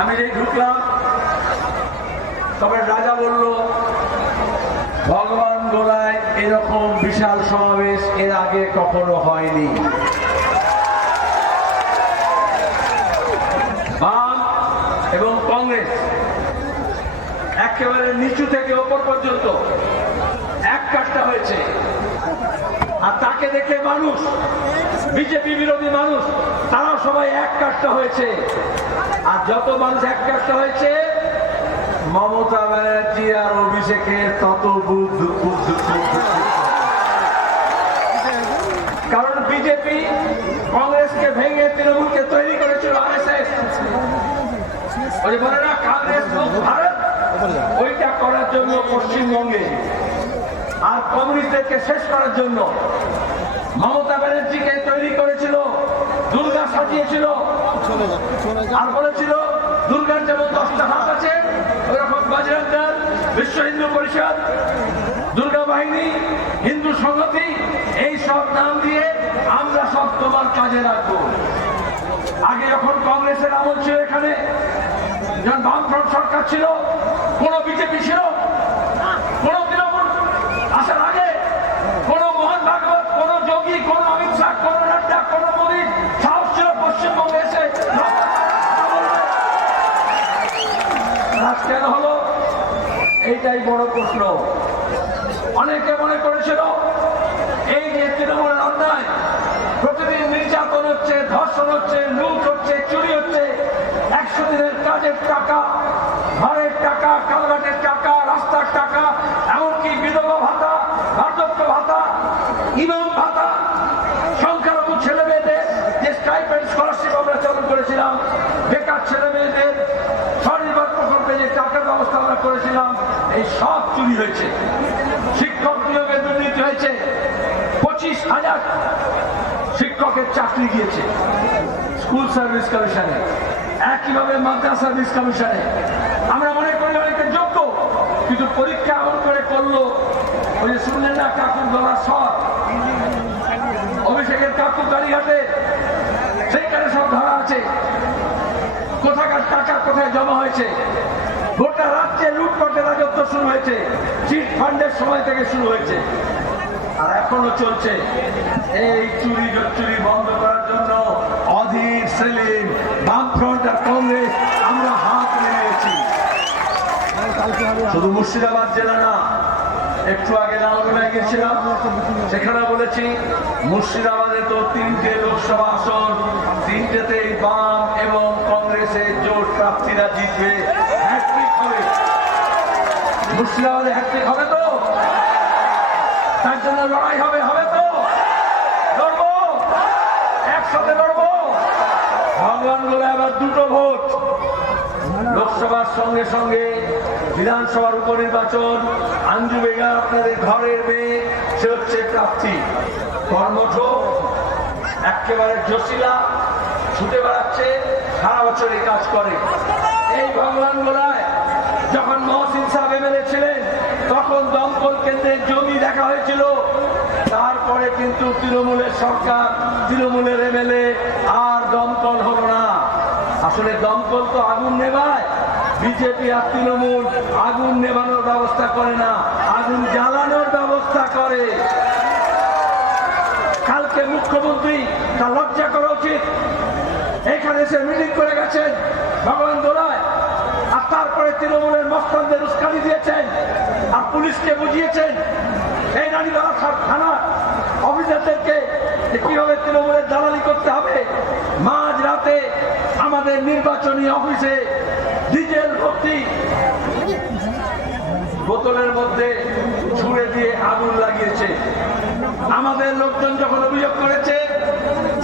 আমি যেই ঢুকলাম, তবে রাজা বলল, ভগবান গোলায় এরকম বিশাল সমাবেশ এর আগে কখনো হয়নি। বাম এবং কংগ্রেস একেবারে নিচু থেকে ওপর পর্যন্ত এক কাজটা হয়েছে। আর তাকে দেখে মানুষ, বিজেপি বিরোধী মানুষ, তারাও সবাই এক কাজটা হয়েছে। আর যত মানুষ এক কাজটা হয়েছে, মমতা ব্যানার্জি আর অভিষেকের তত বুদ্ধ বুদ্ধ কারণ বিজেপি কংগ্রেসকে ভেঙে তৃণমূলকে তৈরি করেছিল আরএসএস। ওই বলে না কংগ্রেস ভারত? ওইটা করার জন্য পশ্চিমবঙ্গে। আর কমিউনিস্টদেরকে শেষ করার জন্য মমতা ব্যানার্জিকে তৈরি করেছিল দুর্গা সাজিয়েছিল। আর বলেছিল, দুর্গার যেমন দশটা হাত আছে ওইরকম বজরং বিশ্ব হিন্দু পরিষদ, দুর্গা বাহিনী, হিন্দু সংহতি, এই সব নাম দিয়ে আমরা সব তোমার কাজে রাখব। আগে যখন কংগ্রেসের আমল ছিল এখানে, যখন বামফ্রন্ট সরকার ছিল, কোন বিজেপি ছিল, কোন তৃণমূল আসার আগে কোন মোহন ভাগবত, কোন যোগী, কোন নাড্ডা কোন মোদী সাহস ছিল পশ্চিমবঙ্গে এসে রাজ কেন হলো এইটাই বড় প্রশ্ন। অনেকে মনে করেছিল, এই যে তৃণমূলের অন্যায়, প্রতিদিন নির্যাতন হচ্ছে, ধর্ষণ হচ্ছে, লুট হচ্ছে, চুরি হচ্ছে, একশো দিনের কাজের টাকা, ঘরের টাকা কালবাটের টাকা, রাস্তার টাকা, এমনকি বিধবা ভাতা, বার্ধক্য ভাতা, ইমাম ভাতা, সংখ্যালঘু ছেলে মেয়েদের যে স্টাইপেন্ড স্কলারশিপ আমরা চালু করেছিলাম বেকার ছেলে মেয়েদের স্বনির্ভর প্রকল্পে যে টাকার ব্যবস্থা আমরা করেছিলাম, এই সব চুরি হয়েছে। শিক্ষক নিয়োগে দুর্নীতি হয়েছে। পঁচিশ হাজার শিক্ষকের চাকরি গিয়েছে স্কুল সার্ভিস কমিশনে, একইভাবে মাদ্রাসা সার্ভিস কমিশনে। আমরা মনে করি অনেকে যোগ্য, কিন্তু পরীক্ষা এমন করে করল, ওই যে শুনলেন না, কাকুর গলার সব অভিষেকের কাকুর গাড়িঘাটে সেইখানে সব ধরা আছে। কোথাকার টাকা কোথায় জমা হয়েছে? গোটা রাজ্যে লুটপাটের রাজত্ব শুরু হয়েছে। চিট ফান্ডের সময় থেকে শুরু হয়েছে। আর এখনও চলছে। এই চুরি চুরি বন্ধ করার জন্য অধীর সেলিম, বামফ্রন্ট আর কংগ্রেস, আমরা হাত মিলিয়েছি শুধু মুর্শিদাবাদ জেলা না, একটু আগে লালগোলায় গেছিলাম সেখানে বলেছি, মুর্শিদাবাদে তো তিনটে লোকসভা আসন, তিনটেতেই বাম এবং কংগ্রেসের জোট প্রার্থীরা জিতবে। হবে হ্যাট্রিক হবে তো? তার জন্য লড়াই হবে হবে তো? লড়বো? একসাথে লড়বো? ভগবান বলে আবার দুটো ভোট। লোকসভার সঙ্গে সঙ্গে বিধানসভার উপনির্বাচন, আঞ্জু বেগা আপনাদের ঘরের মেয়ে, সে হচ্ছে প্রার্থী। কর্মঠ একেবারে জসিলা, ছুটে বেড়াচ্ছে, সারা বছর এই কাজ করে। এই ভগবান গোলায় যখন মহসিন সাহেব এমএলএ ছিলেন, তখন দমকল কেন্দ্রের জমি দেখা হয়েছিল। তারপরে কিন্তু তৃণমূলের সরকার, তৃণমূলের এমএলএ আর দমকল হলো না। আসলে দমকল তো আগুন নেভায়। বিজেপি আর তৃণমূল আগুন নেভানোর ব্যবস্থা করে না, আগুন জ্বালানোর ব্যবস্থা করে। কালকে মুখ্যমন্ত্রী, তার লজ্জা করা উচিত। এখানে এসে মিটিং করে গেছেন ভগবান দোলায়। তারপরে তৃণমূলের মস্তানদের উস্কানি দিয়েছেন আর পুলিশকে বুঝিয়েছেন, এই রানীবালা থানা, অফিসারদেরকে কীভাবে তৃণমূলের দালালি করতে হবে, মাঝ রাতে আমাদের নির্বাচনী অফিসে ডিজেল ভর্তি বোতলের মধ্যে ছুঁড়ে দিয়ে আগুন লাগিয়েছে। আমাদের লোকজন যখন অভিযোগ করেছে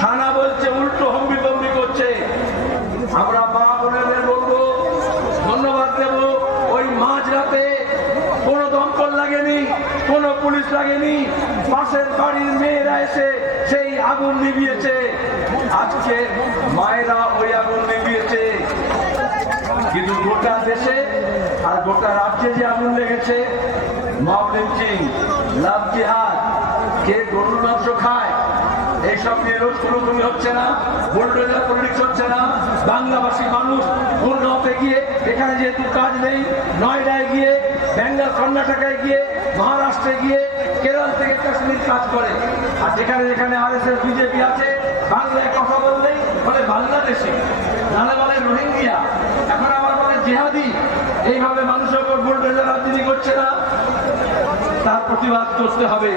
থানা বলছে উল্টো হম্বি বম্বি করছে আমরা মা বোনেদের বলব ধন্যবাদ দেব ওই মাঝ রাতে কোনো দমকল লাগেনি কোনো পুলিশ লাগেনি। পাশের বাড়ির মেয়েরা এসে সেই আগুন নিভিয়েছে। আজকে মায়েরা ওই আগুন নিভিয়েছে। কিন্তু গোটা দেশে আর গোটা রাজ্যে যে আগুন লেগেছে মব লিঞ্চিং লাভ জিহাদ, কে গরুর মাংস খায়, এইসব নিয়ে রোজ কোনো হচ্ছে না, বুলডোজার পলিটিক্স হচ্ছে না, বাংলাভাষী মানুষ উন্নত এখানে যেহেতু কাজ নেই, নয়ডায় গিয়ে, বেঙ্গল, কর্ণাটকায় গিয়ে, মহারাষ্ট্রে গিয়ে কেরল থেকে কাশ্মীর কাজ করে। আর যেখানে যেখানে আর এস বিজেপি আছে, বাংলায় কথা বললেই বলে বাংলাদেশি। নাহলে বলে রোহিঙ্গিয়া। এখন আবার বলে জেহাদি। এইভাবে মানুষের উপর বুলডোজার রাজনীতি করছে না। তার প্রতিবাদ করতে হবে।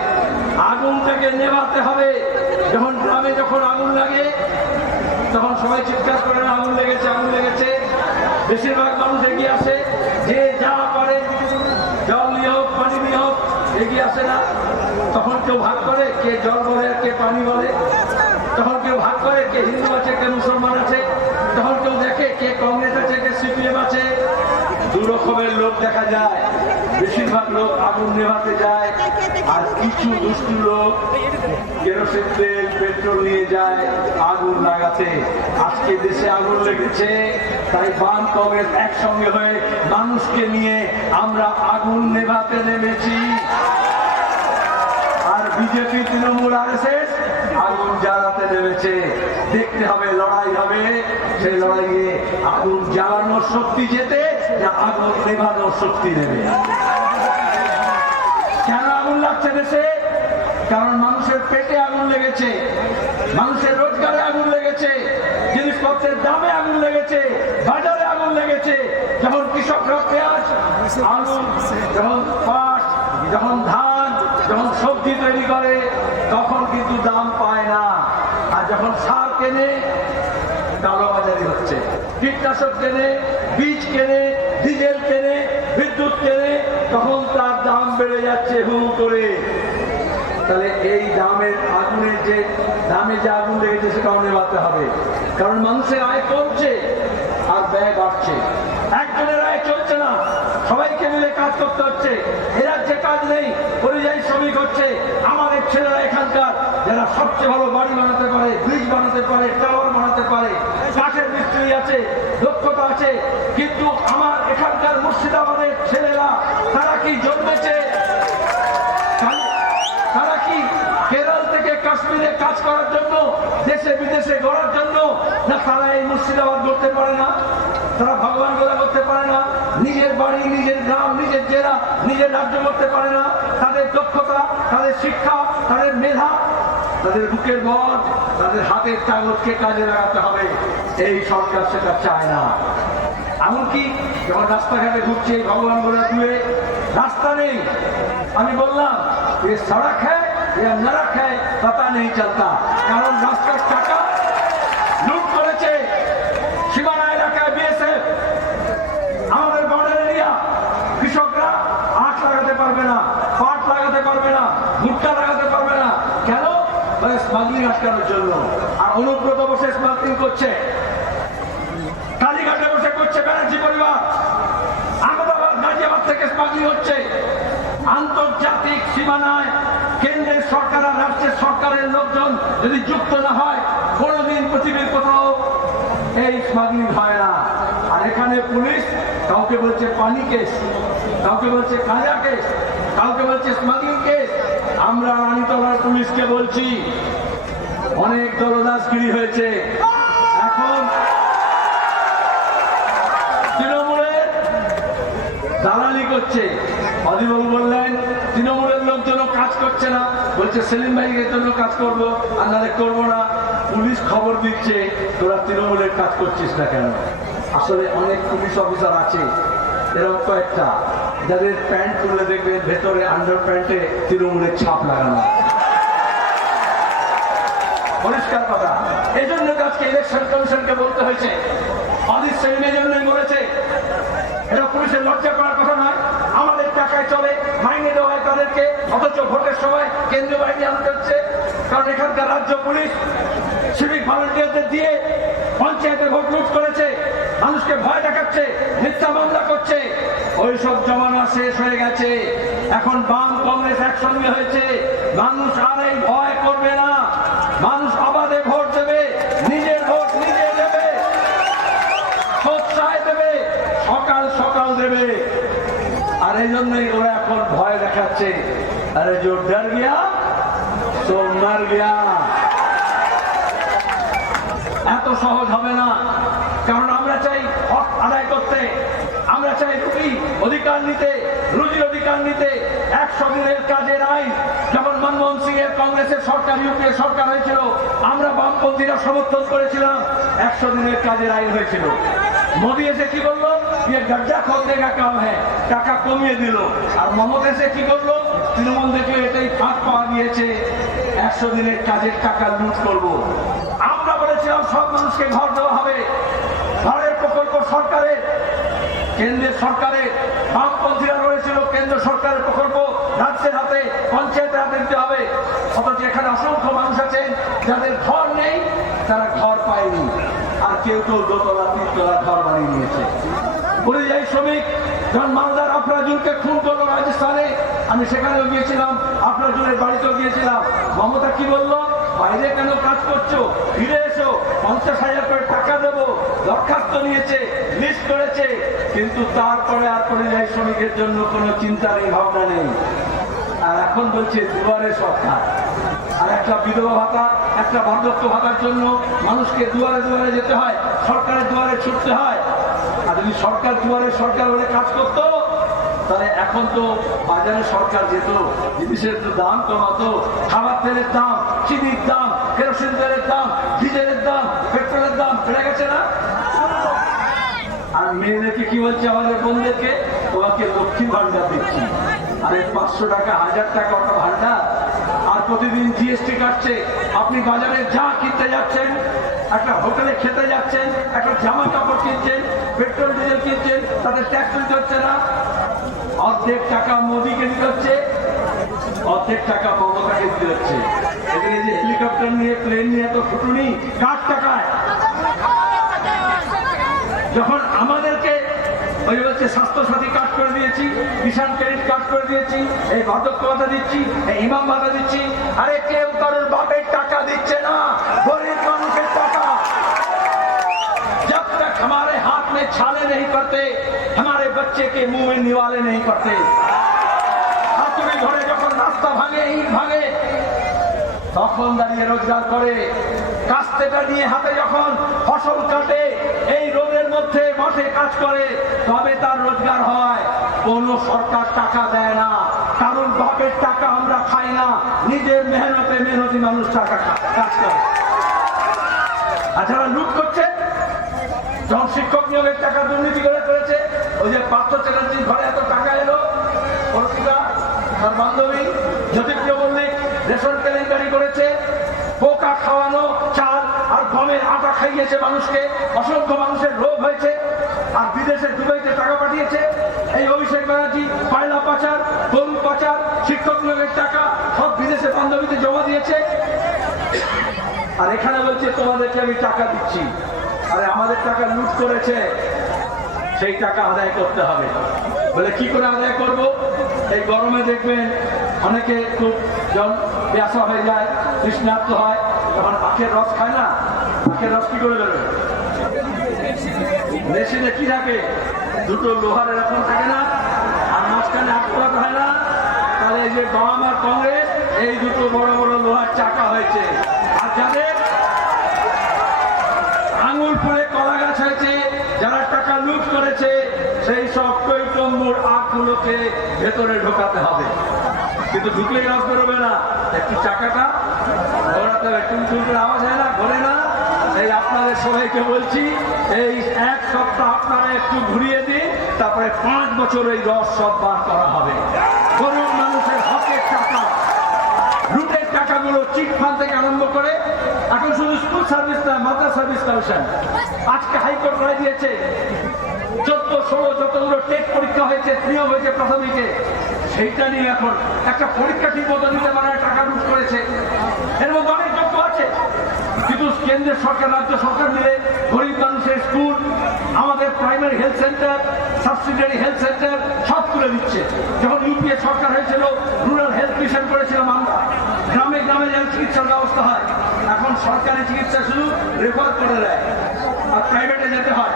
আগুন থেকে নেভাতে হবে। যখন গ্রামে যখন আগুন লাগে, তখন সবাই চিৎকার করে না, আগুন লেগেছে আগুন লেগেছে। বেশিরভাগ মানুষ এগিয়ে আসে। যে যা পারে জল নিয়ে হোক পানি নিয়ে হোক এগিয়ে আসে না। তখন কেউ ভাগ করে কে জল বলে, কে পানি বলে। তখন কেউ ভাগ করে কে হিন্দু আছে, কে মুসলমান আছে। তখন কেউ দেখে কে কংগ্রেস আছে, কে সিপিএম আছে। দু রকমের লোক দেখা যায়। বেশিরভাগ লোক আগুন নেভাতে যায়। আর কিছু দুষ্টু লোক কেরোসিন তেল, পেট্রোল নিয়ে যায়, আগুন লাগাতে। আজকে দেশে আগুন লেগেছে, তাই বাম কংগ্রেস একসঙ্গে হয়ে মানুষকে নিয়ে আমরা আগুন নেভাতে নেমেছি। বিজেপি তৃণমূল আর আগুন জ্বালাতে নেমেছে। দেখতে হবে, লড়াই হবে। সেই লড়াইয়ে আগুন জ্বালানোর শক্তি যেতে না আগুন নেভানোর শক্তি নেবে। কেন আগুন লাগছে দেশে? কারণ মানুষের পেটে আগুন লেগেছে। মানুষের রোজগারে আগুন লেগেছে। জিনিসপত্রের দামে আগুন লেগেছে। বাজারে আগুন লেগেছে। যখন কৃষকরা পেঁয়াজ, আলু, যখন পাট, যখন ধান যখন সবজি তৈরি করে, তখন কিন্তু দাম পায় না। আর যখন সার কেনে কালোবাজারি হচ্ছে। কীটনাশক কেনে, বীজ কেনে, ডিজেল কেনে, বিদ্যুৎ কেনে, তখন তার দাম বেড়ে যাচ্ছে হু করে। তাহলে এই দামের আগুনের যে, দামে যে আগুন লেগেছে, সেটাও নেভাতে হবে। কারণ মানুষের আয় কমছে, আর ব্যয় বাড়ছে। চলছে না। সবাইকে মিলে কাজ করতে হচ্ছে। এরা যে কাজ নেই পরিযায়ী শ্রমিক হচ্ছে। আমাদের ছেলেরা এখানকার, যারা সবচেয়ে ভালো বাড়ি বানাতে পারে ব্রিজ বানাতে পারে টাওয়ার বানাতে পারে কাঠের মিস্ত্রি আছে, দক্ষতা আছে। কিন্তু আমার এখানকার মুর্শিদাবাদের ছেলেরা, তারা কি জন্মেছে? তারা কি কেরল থেকে কাশ্মীরে কাজ করার জন্য, দেশে বিদেশে গড়ার জন্য? না তারা এই মুর্শিদাবাদ করতে পারে না? তারা ভগবান গোলা করতে পারে না নিজের বাড়ি নিজের গ্রাম নিজের জেলা নিজের রাজ্য করতে পারে না তাদের দক্ষতা তাদের শিক্ষা তাদের মেধা তাদের বুকের বল তাদের হাতের কাগজকে কাজে লাগাতে হবে এই সরকার সেটা চায় না এমনকি যখন রাস্তাঘাটে ঘুরছে ভগবান বলে দুয়ে রাস্তা নেই আমি বললাম ये सड़क है या नरक है पता नहीं चलता কারণ রাস্তার টাকা স্মাগলিং আটকানোর জন্য। আর অনুব্রত বসে স্মাগলিং করছে। কালীঘাটে বসে করছে ব্যানার্জি পরিবার। আহমেদাবাদ, গাজিয়াবাদ থেকে স্মাগলিং হচ্ছে। আন্তর্জাতিক সীমানায় কেন্দ্রের সরকার আর রাজ্যের সরকারের লোকজন যদি যুক্ত না হয়, কোনোদিন পৃথিবীর কোথাও এই স্মাগলিং হয় না। আর এখানে পুলিশ কাউকে বলছে পানি কেস, কাউকে বলছে কাজা কেস, কাউকে বলছে স্মাগলিং কেস। আমরা রানীতলার পুলিশকে বলছি অনেক দলদাসগিরি হয়েছে। এখন তৃণমূলের দালালি করছে। অদিবাবু বললেন, তৃণমূলের লোকজন কাজ করছে না। বলছে, সেলিম ভাইয়ের জন্য কাজ করব, আর নাহলে করব না। পুলিশ খবর দিচ্ছে, তোরা তৃণমূলের কাজ করছিস না কেন? আসলে অনেক পুলিশ অফিসার আছে, এরকম কয়েকটা, যাদের প্যান্ট তুলে দেখবেন, ভেতরে, আন্ডার প্যান্টে তৃণমূলের ছাপ লাগানো। পরিষ্কার কথা। এই জন্য আজকে ইলেকশন কমিশনকে বলতে হয়েছে। অদিত সেলিমের জন্যই বলেছে এটা পুলিশের লজ্জা করার কথা নয়। আমাদের টাকায় চলে, মাইনে দেওয়া হয় তাদেরকে। অথচ ভোটের সময় কেন্দ্রীয় বাহিনী আনতে হচ্ছে। কারণ এখানকার রাজ্য পুলিশ সিভিক ভলেন্টিয়ারদের দিয়ে পঞ্চায়েতে ভোট লুট করেছে। মানুষকে ভয় দেখাচ্ছে, মিথ্যা মামলা করছে। ওইসব জমানা শেষ হয়ে গেছে। এখন বাম কংগ্রেস একসঙ্গে হয়েছে। মানুষ আর এই ভয় করবে না। মানুষ অবাধে ভোট দেবে, নিজের ভোট নিজে দেবে, সোচ্চায় দেবে, সকাল সকাল দেবে। আর এই জন্যই ওরা এখন ভয় দেখাচ্ছে। আরে জো ডর গিয়া তো গিয়া। এত সহজ হবে না। কারণ আমরা চাই হক আদায় করতে নিতে রুজির অধিকার নিতে। একশো দিনের কাজের আইন। যেমন মনমোহন সিং এর কংগ্রেসের সরকার, ইউপিএ সরকার হয়েছিল, আমরা বামপন্থীরা সমর্থন করেছিলাম, একশো দিনের কাজের আইন হয়েছিল। মোদী এসে কি বলল? যে গজ্জা খোল দেগা কাম হ্যাঁ টাকা কমিয়ে দিল। আর মমতা এসে কি করল? তৃণমূল দেখলে এটাই ফাঁক পাওয়া গিয়েছে, একশো দিনের কাজের টাকা লুট করব। আমরা বলেছিলাম সব মানুষকে ঘর দেওয়া হবে। ঘরের প্রকল্প সরকারের, কেন্দ্রের সরকারের, বামপন্থীরা সরকারের প্রকল্প রাজ্যের হাতে, পঞ্চায়েতের হাতে দিতে হবে। অথচ এখানে অসংখ্য মানুষ আছেন, যাদের ঘর নেই, তারা ঘর পায়নি। আর কেউ কেউ দোতলা তিনতলা ঘর বানিয়ে নিয়েছে। পরিযায়ী শ্রমিক, যখন মালদার আফরাজুলকে খুন করল রাজস্থানে, আমি সেখানেও গিয়েছিলাম, আফরাজুলের বাড়িতেও গিয়েছিলাম। মমতা কি বলল? বাইরে কেন কাজ করছ? ফিরে এসো পঞ্চাশ হাজার করে টাকা দেবো। দরখাস্ত নিয়েছে লিস্ট করেছে, কিন্তু তারপরে আর পরিযায়ী শ্রমিকের জন্য কোনো চিন্তা নেই, ভাবনা নেই। আর এখন বলছে দুয়ারে সরকার। আর একটা বিধবা ভাতা, একটা বার্ধক্য ভাতার জন্য মানুষকে দুয়ারে দুয়ারে যেতে হয় সরকারের দুয়ারে ছুটতে হয়। আর যদি সরকার দুয়ারে সরকার বলে কাজ করতো, তাহলে এখন তো বাজারে সরকার যেত, জিনিসের দাম কমাতো, খাবার তেলের দাম, চিনির দাম কেরোসিন দাম, ডিজেলের দাম, পেট্রোলের দাম বেড়ে গেছে না? আর মেয়েদেরকে কি বলছে আমাদের বোনদেরকে? তোমাকে লক্ষ্মী ভান্ডার দিচ্ছি। আরে পাঁচশো টাকা, হাজার টাকা ওটা ভান্ডার আর প্রতিদিন জিএসটি কাটছে। আপনি বাজারে যা কিনতে যাচ্ছেন, একটা হোটেলে খেতে যাচ্ছেন, একটা জামা কাপড় কিনছেন, পেট্রোল, ডিজেল কিনছেন তাদের ট্যাক্স দিতে হচ্ছে না। অর্ধেক টাকা মোদিকে দিতে হচ্ছে, অর্ধেক টাকা মমতাকে দিতে হচ্ছে। এখানে যে হেলিকপ্টার নিয়ে প্লেন নিয়ে এত ফুটুনি কার টাকায় যখন আমাদেরকে ওই বলছে স্বাস্থ্য সাথী কার্ড করে দিয়েছি কিষাণ ক্রেডিট কার্ড করে দিয়েছি এই বার্ধক্য ভাতা দিচ্ছি এই ইমাম ভাতা দিচ্ছি আরে কেউ কারোর বাপের টাকা দিচ্ছে না গরিব মানুষের টাকা जब तक हमारे हाथ में छाले नहीं पड़ते हमारे बच्चे के मुंह में निवाले नहीं पड़ते হাতুড়ি ধরে যখন রাস্তা ভাঙে ইট ভাঙে তখন দাঁড়িয়ে রোজগার করে। কাস্তেটা নিয়ে হাতে যখন ফসল কাটে, এই রোদের মধ্যে মাঠে কাজ করে, তবে তার রোজগার হয়। কোন সরকার টাকা দেয় না। কারণ বাপের টাকা আমরা খাই না। নিজের মেহনতে মেহনতি মানুষ টাকা কাজ করে। আর যারা লুট করছে, যখন শিক্ষক নিয়োগের টাকা দুর্নীতি করে করেছে ওই যে পার্থ চ্যাটার্জির ঘরে এত টাকা এলো অর্পিতা তার বান্ধবী, জ্যোতিপ্রিয় মল্লিক, রেশন কেলেঙ্কারি করেছে পোকা খাওয়ানো চাল আর গমের আটা খাইয়েছে মানুষকে, অসংখ্য মানুষের রোগ হয়েছে, আর বিদেশে দুবাইতে টাকা পাঠিয়েছে। এই অভিষেক ব্যানার্জি, পায়লা পাচার গরু পাচার, শিক্ষক নিয়োগের টাকা, সব বিদেশে বান্ধবীতে জমা দিয়েছে। আর এখানে বলছে, তোমাদেরকে আমি টাকা দিচ্ছি। আরে, আমাদের টাকা লুট করেছে। সেই টাকা আদায় করতে হবে। বলে, কি করে আদায় করব? এই গরমে দেখবেন অনেকে খুব জন ব্যাসা হয়ে যায়, তৃষ্ণার্ত হয়, তখন আখের রস খায় না? আখের রস কি করে দেবে মেশিনে কি থাকে? দুটো লোহার এরকম থাকে না? আর মাঝখানে আট করাতে হয় না? তাহলে এই যে বাম আর কংগ্রেস, এই দুটো বড় বড় লোহার চাকা হয়েছে। আর যাদের আঙুল ফুলে কলা গাছ হয়েছে, যারা টাকা লুট করেছে, সেই সব কৈটম্বুর আখগুলোকে ভেতরে ঢোকাতে হবে। কিন্তু ঢুকলেই রস বেরোবে না। একটু চাকাটা ঘোরাতে হবে টুনটুন করে আওয়াজ হয় না, ঘোরে না। এই আপনাদের সবাইকে বলছি, এই এক সপ্তাহ আপনারা একটু ঘুরিয়ে দিন, তারপরে পাঁচ বছর এই রস সব বার করা হবে। গরিব মানুষের হকের টাকা। রুটের টাকাগুলো চিট ফান্ড থেকে আরম্ভ করে, এখন শুধু স্কুল সার্ভিস না, মাদ্রাস সার্ভিস কমিশন। আজকে হাইকোর্ট করে দিয়েছে চোদ্দ ষোলো যতগুলো টেট পরীক্ষা হয়েছে নিয়োগ হয়েছে প্রাথমিকে সেইটা নিয়ে এখন একটা পরীক্ষা ঠিক মতো নিতে পারে, টাকা লুট করেছে। এর মধ্যে অনেক যোগ্য আছে। কিন্তু কেন্দ্রের সরকার, রাজ্য সরকার মিলে গরিব মানুষের স্কুল আমাদের primary health centre subsidiary health centre সব তুলে দিচ্ছে। যখন ইউপিএ সরকার হয়েছিল রুরাল হেলথ মিশন করেছিলাম আমরা। গ্রামে গ্রামে যেন চিকিৎসার ব্যবস্থা হয়। এখন সরকারি চিকিৎসা শুধু রেফার করে দেয়। আর প্রাইভেটে যেতে হয়।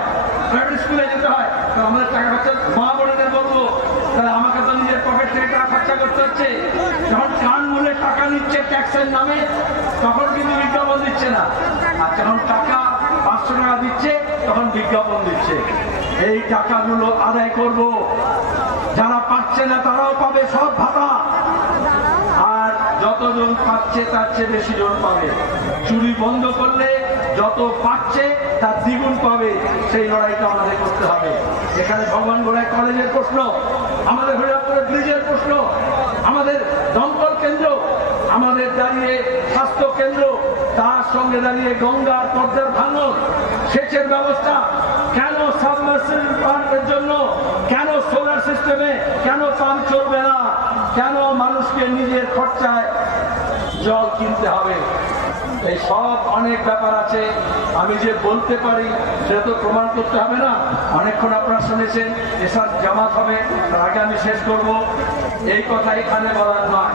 প্রাইভেট স্কুলে যেতে হয়। তো আমাদের টাকা খরচা মা বোনেদের বলব, তাহলে আমাকে তো নিজের পকেট খরচা করতে হচ্ছে, যখন কান মূলে টাকা নিচ্ছে ট্যাক্সের নামে, তখন কিন্তু বিজ্ঞাপন দিচ্ছে না। আর যখন টাকা পাঁচশো টাকা দিচ্ছে, তখন বিজ্ঞাপন দিচ্ছে। এই টাকাগুলো আদায় করব। যারা পাচ্ছে না, তারাও পাবে সব ভাতা। আর যতজন পাচ্ছে, তার চেয়ে বেশি জন পাবে। চুরি বন্ধ করলে যত পাচ্ছে তার দ্বিগুণ পাবে। সেই লড়াইটা আমাদের করতে হবে। এখানে ভগবান গোড়ায় কলেজের প্রশ্ন, আমাদের হরিরাপুরের ব্রিজের প্রশ্ন, আমাদের দমকল কেন্দ্র, আমাদের দাঁড়িয়ে স্বাস্থ্য কেন্দ্র, তার সঙ্গে দাঁড়িয়ে গঙ্গার পর্দার ভাঙন, সেচের ব্যবস্থা, কেন সাবমার্সিবল পাম্পের জন্য, কেন সোলার সিস্টেমে, কেন পাম্প চলবে না, কেন মানুষকে নিজের খরচায় জল কিনতে হবে? এই সব অনেক ব্যাপার আছে। আমি যে বলতে পারি, সেটা তো প্রমাণ করতে হবে না। অনেকক্ষণ আপনারা শুনেছেন এসব জামাত হবে, তার আগে আমি শেষ করব। এই কথা এখানে বলার নয়।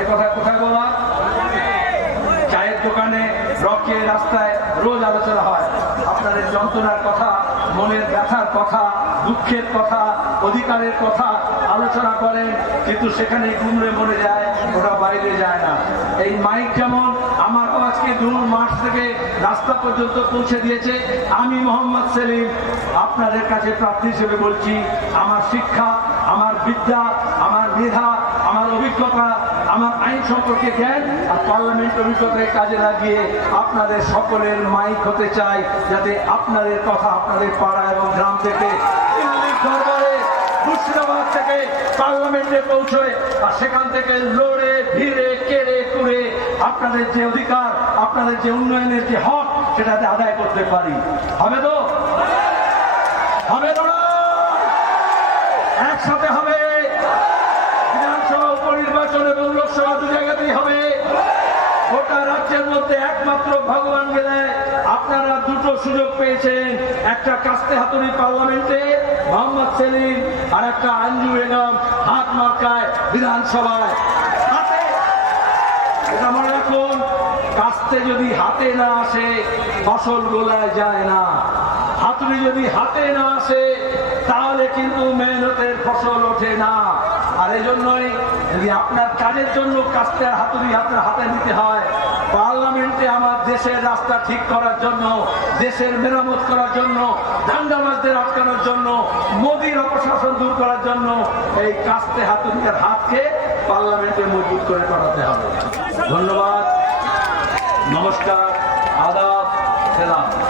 এ কথা কোথায় বলা? চায়ের দোকানে রকে রাস্তায় রোজ আলোচনা হয়। আপনাদের যন্ত্রণার কথা, মনের ব্যথার কথা, দুঃখের কথা, অধিকারের কথা আলোচনা করেন, কিন্তু সেখানে গুমড়ে মরে যায় ওটা বাইরে যায় না। এই মাইক যেমন আজকে দূর মাঠ থেকে রাস্তা পর্যন্ত পৌঁছে দিয়েছে। আমি মোহাম্মদ সেলিম, আপনাদের কাছে প্রার্থী হিসেবে বলছি, আমার শিক্ষা, আমার বিদ্যা, আমার মেধা, আমার অভিজ্ঞতা, আমার আইন সম্পর্কে জ্ঞান আর পার্লামেন্ট অভিজ্ঞতাকে কাজে লাগিয়ে আপনাদের সকলের মাইক হতে চাই, যাতে আপনাদের কথা আপনাদের পাড়া এবং গ্রাম থেকে মুর্শিদাবাদ থেকে পার্লামেন্টে পৌঁছয় আর সেখান থেকে লড়ে ভিড়ে আপনাদের যে অধিকার, আপনাদের যে উন্নয়নের যে হক, সেটাতে আদায় করতে পারি। হবে তো? হবে তো একসাথে হবে। বিধানসভা, উপনির্বাচন এবং লোকসভা দু জায়গাতেই হবে। গোটা রাজ্যের মধ্যে একমাত্র ভগবান গেলে আপনারা দুটো সুযোগ পেয়েছেন। একটা কাস্তে হাতুড়ি পার্লামেন্টে, মোহাম্মদ সেলিম, আর একটা আঞ্জু বেগম হাত মার্কায় বিধানসভায়। এটা কাস্তে যদি হাতে না আসে, ফসল গোলায় যায় না। হাতুড়ি যদি হাতে না আসে, তাহলে কিন্তু মেহনতের ফসল ওঠে না। আর এই জন্যই যদি আপনার কাজের জন্য কাস্তে আর হাতুড়ি হাতে হাতে নিতে হয় পার্লামেন্টে আমার দেশের রাস্তা ঠিক করার জন্য, দেশের মেরামত করার জন্য, দাঙ্গাবাজদের আটকানোর জন্য, মোদির অপশাসন দূর করার জন্য এই কাস্তে হাতুড়ির হাতকে পার্লামেন্টে মজবুত করে পাঠাতে হবে। ধন্যবাদ। নমস্কার আদাব সেলাম।